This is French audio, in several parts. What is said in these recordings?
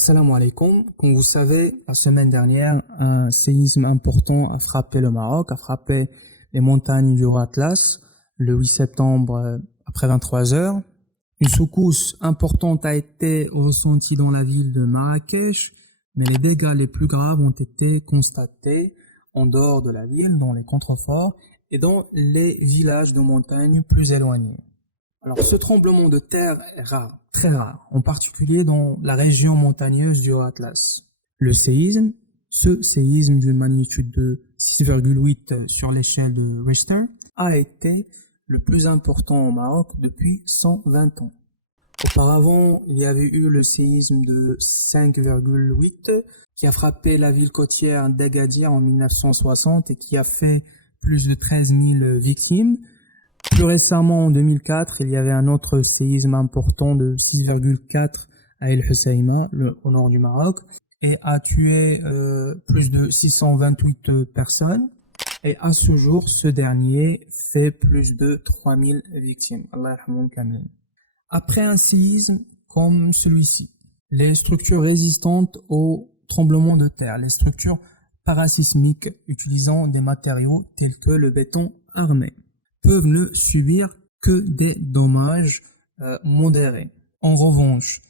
Assalamu alaikum. Comme vous savez, la semaine dernière, un séisme important a frappé le Maroc, a frappé les montagnes du Haut Atlas le 8 septembre après 23 heures. Une secousse importante a été ressentie dans la ville de Marrakech, mais les dégâts les plus graves ont été constatés en dehors de la ville, dans les contreforts et dans les villages de montagne plus éloignés. Alors, ce tremblement de terre est rare, très rare, en particulier dans la région montagneuse du Haut Atlas. Ce séisme d'une magnitude de 6,8 sur l'échelle de Richter, a été le plus important au Maroc depuis 120 ans. Auparavant, il y avait eu le séisme de 5,8 qui a frappé la ville côtière d'Agadir en 1960 et qui a fait plus de 13 000 victimes. Plus récemment, en 2004, il y avait un autre séisme important de 6,4 à El Hoceima, au nord du Maroc, et a tué plus de 628 personnes. Et à ce jour, ce dernier fait plus de 3000 victimes. Allah yarhamoum kamil. Après un séisme comme celui-ci, les structures résistantes au tremblement de terre, les structures parasismiques utilisant des matériaux tels que le béton armé, peuvent ne subir que des dommages modérés. En revanche,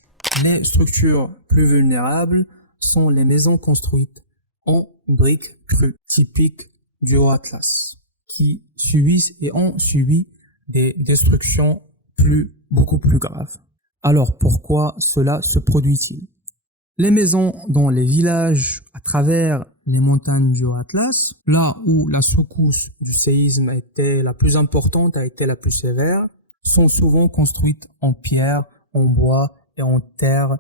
les structures plus vulnérables sont les maisons construites en briques crues, typiques du Haut Atlas, qui subissent et ont subi des destructions beaucoup plus graves. Alors pourquoi cela se produit-il? Les maisons dans les villages à travers les montagnes du Haut Atlas, là où la secousse du séisme était la plus importante, a été la plus sévère, sont souvent construites en pierre, en bois et en terre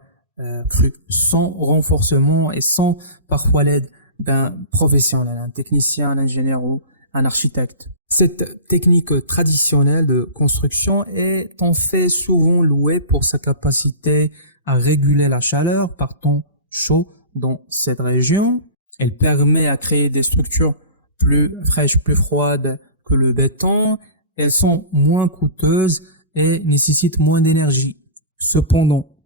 crue, sans renforcement et sans parfois l'aide d'un professionnel, un technicien, un ingénieur ou un architecte. Cette technique traditionnelle de construction est en fait souvent louée pour sa capacité à réguler la chaleur par temps chaud dans cette région. Elle permet à créer des structures plus fraîches, plus froides que le béton. Elles sont moins coûteuses et nécessitent moins d'énergie. Cependant,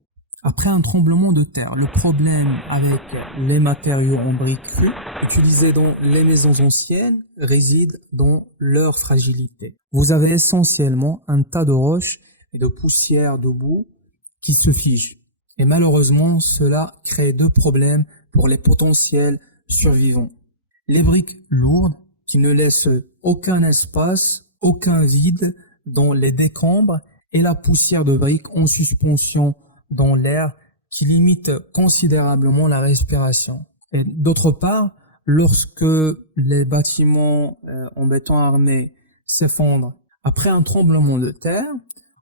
après un tremblement de terre, le problème avec les matériaux en briques crues utilisés dans les maisons anciennes réside dans leur fragilité. Vous avez essentiellement un tas de roches et de poussière de boue qui se figent. Et malheureusement, cela crée deux problèmes pour les potentiels survivants. Les briques lourdes qui ne laissent aucun espace, aucun vide dans les décombres et la poussière de briques en suspension dans l'air qui limite considérablement la respiration. Et d'autre part, lorsque les bâtiments en béton armé s'effondrent après un tremblement de terre,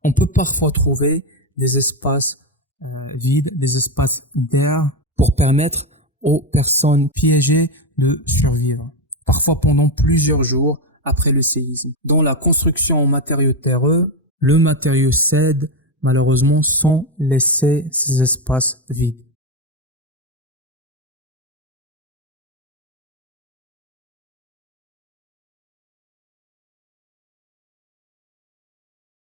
on peut parfois trouver des espaces vides, des espaces d'air pour permettre aux personnes piégées de survivre, parfois pendant plusieurs jours après le séisme. Dans la construction en matériaux terreux, le matériau cède malheureusement sans laisser ces espaces vides.